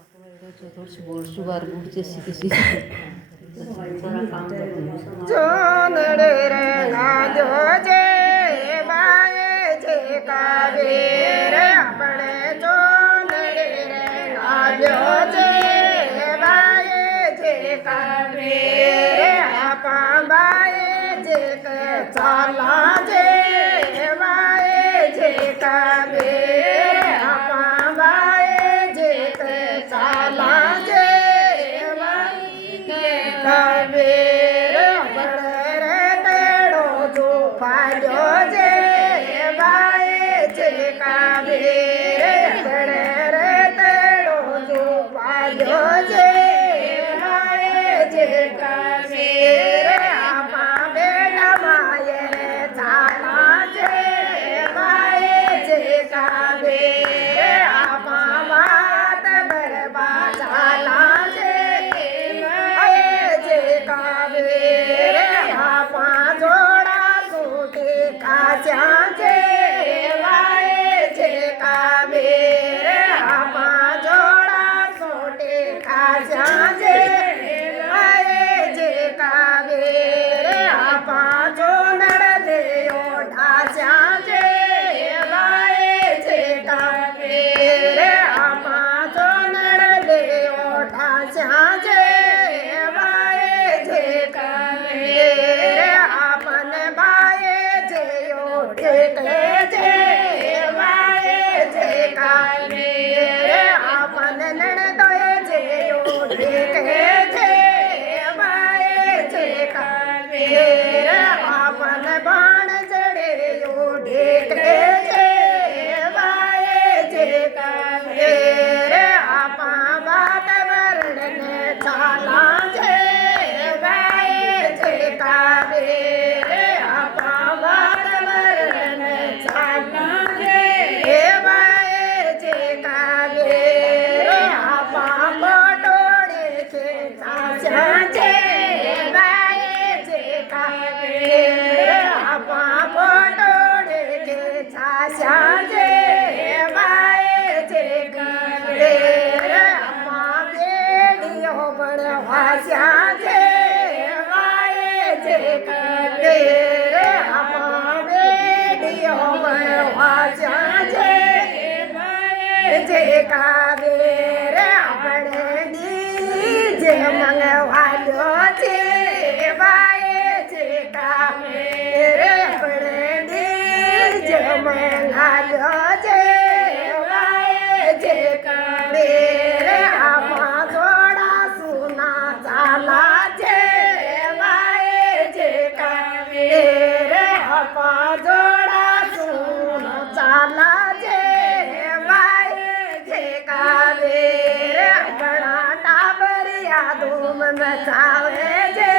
थोड़ी बोलशु बार गुड़ जैसी किसी जोनड़े रे गाजो जे बाए जे कावेर अपने जोनड़े रे गाजो जे बाए जे कावेर आपा बाए जे चाला जे बाए जे कावेर आपा बाए जे चाला जे कावेर बड़े तेड़ो जो पाजो जे बाए जे कावेर बड़े तेड़ो जो पाजो जे बाए जे कावेर आपा बेटा माये चाला जे बाए जे कावेर आपा बात बरबा चाला जे कावेर आपा जोड़ा सूटे काचा जे वाए जे कावेर आपा जोड़ा सूटे काचा जे वाए जे कावेर आपा जोनड़ दे ढाचा जे वाए जे कावेर आपा जोनड़ दे ढाचा जे आपन बाए जे ठेके जे बाए जे कावेर आपन नणदोए जे ठेके जे बाए जे कावेर आपन बाण जड़े ठेके जे बाए जे कावेर आपा बात वरण चाला जे कावेर आपा बात वरण चाला जे बाए जे कावेर आपा पटोड़े के चाचा जे बाए जे कावेर आपा पटोड़े के चाचा जे बाए जे कावेर आपा बेड़ियो बनवासा जे कावेर आपा बेड़ियो बनवासा जे जे कावेर अपने डीजे मंगवालो जे बाए जे कावेर अपने डीजे मंगालो जे बाए जे कावेर आपा जोड़ा सुना चाला जे कावेर आपा जोड़ा सुन चाला जे बाए जे कावेर अपना टाबरिया धूम मचावे जे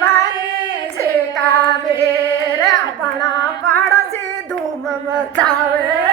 बाए जे कावेर अपना पड़ोसी धूम मचावे